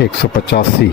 185,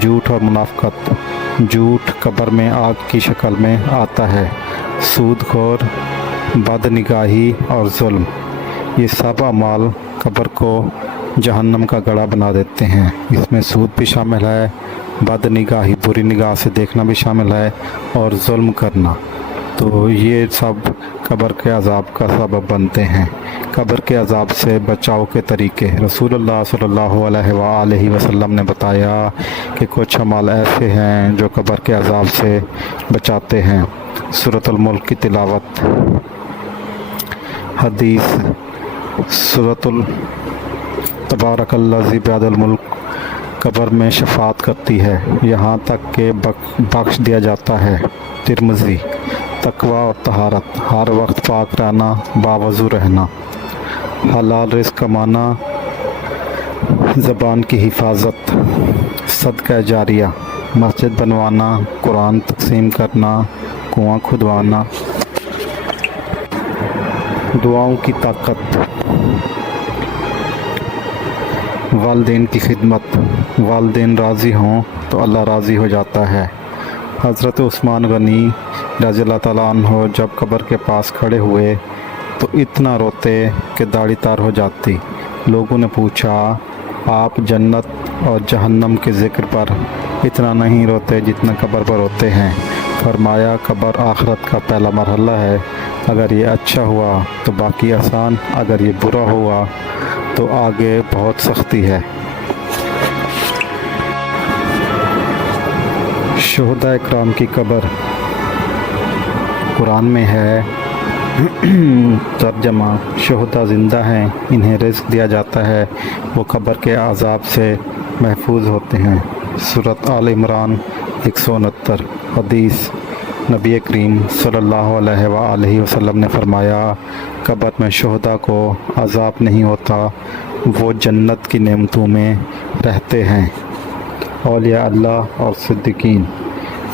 جھوٹ اور منافقت۔ جھوٹ قبر میں آگ کی شکل میں آتا ہے، سود خور، بد نگاہی اور ظلم، یہ سب اعمال قبر کو جہنم کا گڑھا بنا دیتے ہیں۔ اس میں سود بھی شامل ہے، بد نگاہی بری نگاہ سے دیکھنا بھی شامل ہے، اور ظلم کرنا۔ تو یہ سب قبر کے عذاب کا سبب بنتے ہیں۔ قبر کے عذاب سے بچاؤ کے طریقے۔ رسول اللہ صلی اللہ علیہ وآلہ وسلم نے بتایا کہ کچھ اعمال ایسے ہیں جو قبر کے عذاب سے بچاتے ہیں۔ سورۃ الملک کی تلاوت۔ حدیث سورۃ تبارک الذی بیدہ الملک قبر میں شفاعت کرتی ہے یہاں تک کہ بخش دیا جاتا ہے۔ ترمذی۔ تقوی اور طہارت، ہر وقت پاک رہنا، باوضو رہنا، حلال رزق کمانا، زبان کی حفاظت، صدقہ جاریہ، مسجد بنوانا، قرآن تقسیم کرنا، کنواں کھدوانا، دعاؤں کی طاقت، والدین کی خدمت۔ والدین راضی ہوں تو اللہ راضی ہو جاتا ہے۔ حضرت عثمان غنی رضی اللہ تعالیٰ عنہ جب قبر کے پاس کھڑے ہوئے تو اتنا روتے کہ داڑھی تار ہو جاتی۔ لوگوں نے پوچھا، آپ جنت اور جہنم کے ذکر پر اتنا نہیں روتے جتنا قبر پر روتے ہیں؟ فرمایا، قبر آخرت کا پہلا مرحلہ ہے، اگر یہ اچھا ہوا تو باقی آسان، اگر یہ برا ہوا تو آگے بہت سختی ہے۔ شہداء اکرام کی قبر۔ قرآن میں ہے ترجمہ، شہداء زندہ ہیں، انہیں رزق دیا جاتا ہے، وہ قبر کے عذاب سے محفوظ ہوتے ہیں۔ سورۃ آل عمران 169۔ حدیث، نبی کریم صلی اللہ علیہ وآلہ وسلم نے فرمایا، قبر میں شہداء کو عذاب نہیں ہوتا، وہ جنت کی نعمتوں میں رہتے ہیں۔ اولیاء اللہ اور صدیقین،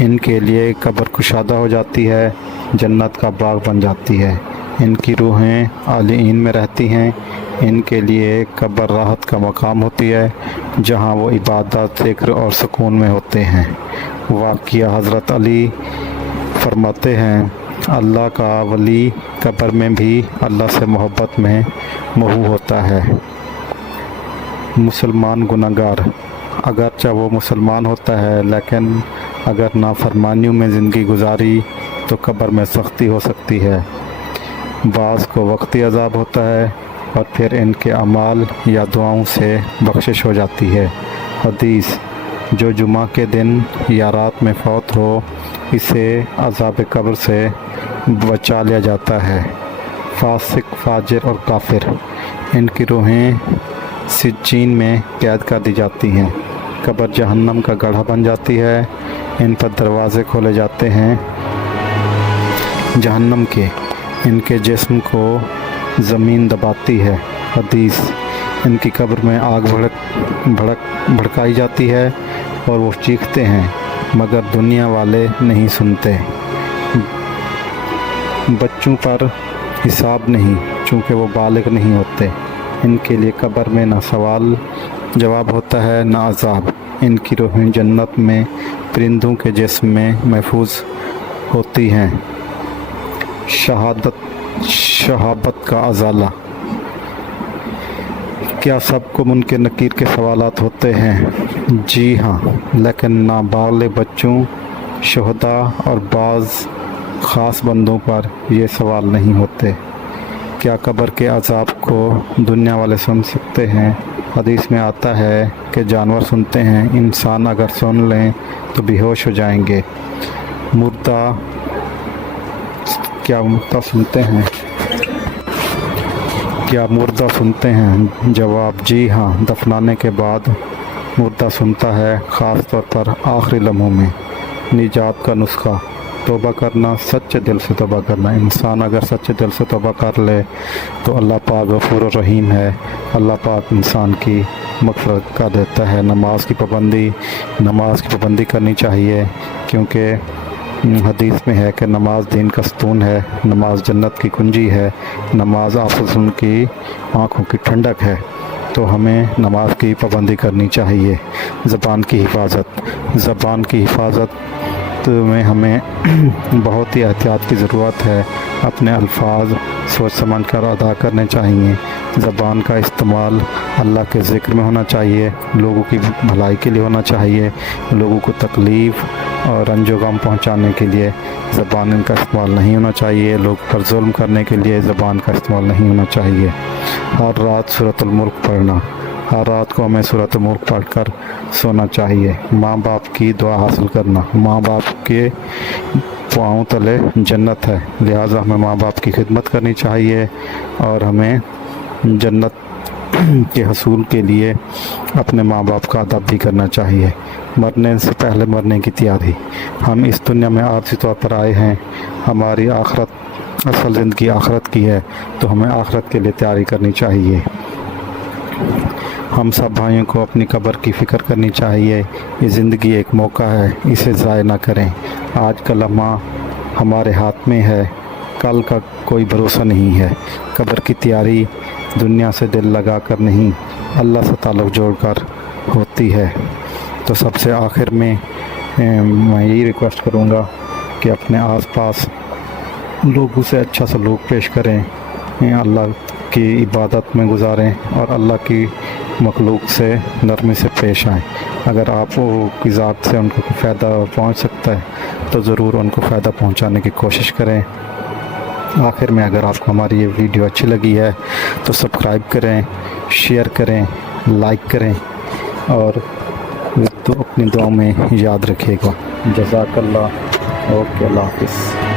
ان کے لیے قبر کشادہ ہو جاتی ہے، جنت کا باغ بن جاتی ہے، ان کی روحیں عالیین میں رہتی ہیں، ان کے لیے قبر راحت کا مقام ہوتی ہے جہاں وہ عبادت، ذکر اور سکون میں ہوتے ہیں۔ واقعہ، حضرت علی فرماتے ہیں، اللہ کا ولی قبر میں بھی اللہ سے محبت میں مہو ہوتا ہے۔ مسلمان گنہگار، اگرچہ وہ مسلمان ہوتا ہے لیکن اگر نافرمانیوں میں زندگی گزاری تو قبر میں سختی ہو سکتی ہے۔ بعض کو وقتی عذاب ہوتا ہے اور پھر ان کے اعمال یا دعاؤں سے بخشش ہو جاتی ہے۔ حدیث، جو جمعہ کے دن یا رات میں فوت ہو اسے عذاب قبر سے بچا لیا جاتا ہے۔ فاسق، فاجر اور کافر، ان کی روحیں سجین میں قید کر دی جاتی ہیں، قبر جہنم کا گڑھا بن جاتی ہے، ان پر دروازے کھولے جاتے ہیں جہنم کے، ان کے جسم کو زمین دباتی ہے۔ حدیث، ان کی قبر میں آگ بھڑکائی جاتی ہے اور وہ چیختے ہیں مگر دنیا والے نہیں سنتے۔ بچوں پر حساب نہیں چونکہ وہ بالغ نہیں ہوتے، ان کے لیے قبر میں نہ سوال جواب ہوتا ہے نہ عذاب، ان کی روحیں جنت میں پرندوں کے جسم میں محفوظ ہوتی ہیں۔ شہابت کا ازالہ۔ کیا سب کو منکر نکیر کے سوالات ہوتے ہیں؟ جی ہاں، لیکن نابالغ بچوں، شہداء اور بعض خاص بندوں پر یہ سوال نہیں ہوتے۔ کیا قبر کے عذاب کو دنیا والے سن سکتے ہیں؟ حدیث میں آتا ہے کہ جانور سنتے ہیں، انسان اگر سن لیں تو بے ہوش ہو جائیں گے۔ مردہ، کیا مردہ سنتے ہیں؟ کیا مردہ سنتے ہیں؟ جواب، جی ہاں، دفنانے کے بعد مردہ سنتا ہے، خاص طور پر آخری لمحوں میں۔ نجات کا نسخہ، توبہ کرنا، سچے دل سے توبہ کرنا۔ انسان اگر سچے دل سے توبہ کر لے تو اللہ پاک غفور الرحیم ہے، اللہ پاک انسان کی مغفرت کر دیتا ہے۔ نماز کی پابندی کرنی چاہیے، کیونکہ حدیث میں ہے کہ نماز دین کا ستون ہے، نماز جنت کی کنجی ہے، نماز آفزوں کی آنکھوں کی ٹھنڈک ہے۔ تو ہمیں نماز کی پابندی کرنی چاہیے۔ زبان کی حفاظت میں ہمیں بہت ہی احتیاط کی ضرورت ہے۔ اپنے الفاظ سوچ سمجھ کر ادا کرنے چاہیے۔ زبان کا استعمال اللہ کے ذکر میں ہونا چاہیے، لوگوں کی بھلائی کے لیے ہونا چاہیے، لوگوں کو تکلیف اور رنج و غم پہنچانے کے لیے زبان کا استعمال نہیں ہونا چاہیے، لوگ پر ظلم کرنے کے لیے زبان کا استعمال نہیں ہونا چاہیے۔ ہر رات سورۃ الملک پڑھنا، ہر رات کو ہمیں سورۃ الملک پڑھ کر سونا چاہیے۔ ماں باپ کی دعا حاصل کرنا، ماں باپ کے پاؤں تلے جنت ہے، لہٰذا ہمیں ماں باپ کی خدمت کرنی چاہیے اور ہمیں جنت کے حصول کے لیے اپنے ماں باپ کا ادب بھی کرنا چاہیے۔ مرنے سے پہلے مرنے کی تیاری، ہم اس دنیا میں عارضی طور پر آئے ہیں، ہماری آخرت، اصل زندگی آخرت کی ہے، تو ہمیں آخرت کے لیے تیاری کرنی چاہیے۔ ہم سب بھائیوں کو اپنی قبر کی فکر کرنی چاہیے۔ یہ زندگی ایک موقع ہے، اسے ضائع نہ کریں۔ آج کا لمحہ ہمارے ہاتھ میں ہے، کل کا کوئی بھروسہ نہیں ہے۔ قبر کی تیاری دنیا سے دل لگا کر نہیں، اللہ سے تعلق جوڑ کر ہوتی ہے۔ تو سب سے آخر میں میں یہی ریکویسٹ کروں گا کہ اپنے آس پاس لوگوں سے اچھا سلوک پیش کریں، اللہ کی عبادت میں گزاریں اور اللہ کی مخلوق سے نرمی سے پیش آئیں۔ اگر آپ کی ذات سے ان کو فائدہ پہنچ سکتا ہے تو ضرور ان کو فائدہ پہنچانے کی کوشش کریں۔ آخر میں اگر آپ کو ہماری یہ ویڈیو اچھی لگی ہے تو سبسکرائب کریں، شیئر کریں، لائک کریں اور اپنی دعاؤں میں یاد رکھیے گا۔ جزاک اللہ۔ اوکے، اللہ حافظ۔